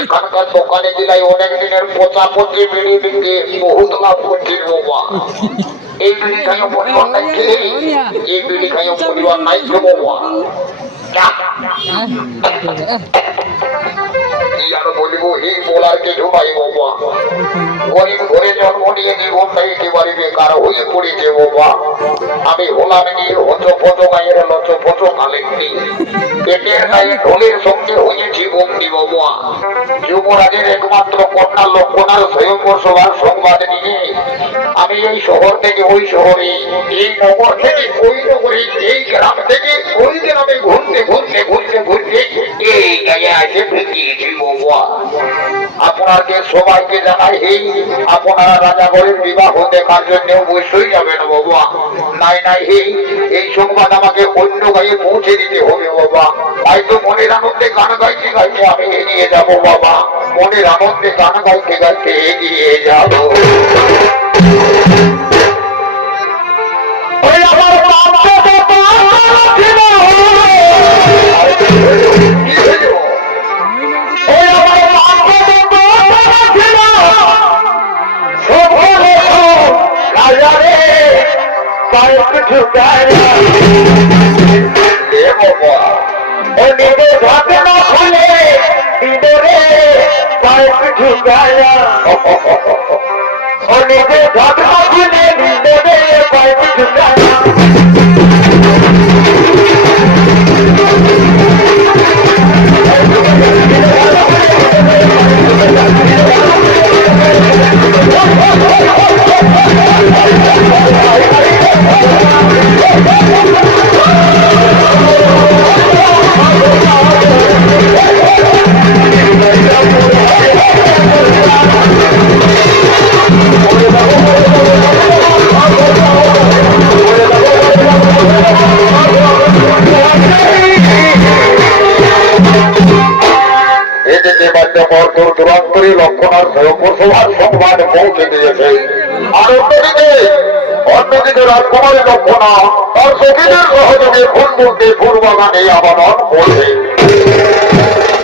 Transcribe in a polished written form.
এখানকার দোকানে দিলাই অনেক দিনের পচা পচি বিড়ি বিক্রি বহুত লাভ করছিস বাবা। এই বিড়ি খাইও পরিবার নাই, এই বিড়ি খাইও পরিবার নাই বাবা। কি আর বলিব, এই বলার কিছু নাই বাবা। গরিব ঘরে জন্ম নিয়ে জীবনটা একেবারে বেকার হয়ে পড়েছে বাবা। আমি হলাম নিয়ে হচ ফচ গায়ের লচ ফচ কালেক্টি, পেটের গায়ে ঢোলের সঙ্গে হয়েছি বন্দি বাবা। যুবরাজের একমাত্র কন্যা লক্ষণার স্বয়ংবর সভার সংবাদ নিয়ে আমি এই শহর থেকে ওই শহরে, এই নগর থেকে ওই নগরে, এই গ্রাম থেকে ওই গ্রামে ঘুরতে ঘুরতে ঘুরতে ঘুরতে এই গায়ে আসে ফিরিয়েছি বাবা। আপনাকে সবাইকে জানাই, এই আপনারা রাজাগড়ের বিবাহ দেখার জন্য অবশ্যই যাবেন বাবা। নাই নাই, এই সংবাদ আমাকে অন্য গায়ে পৌঁছে দিতে হবে বাবা। হয়তো মনের আনন্দে গান গাইতে গাইতে আমি এগিয়ে যাবো বাবা। মনের আনন্দে গান গাইতে গাইতে এগিয়ে যাবো। লক্ষণার সভার সংবাদ পৌঁছে দিয়েছে। আর অন্যদিকে রাজকুমারী লক্ষণা তার সখীদের সহযোগে ফুল তুলতে ফুল বাগানে আবাদন করছে।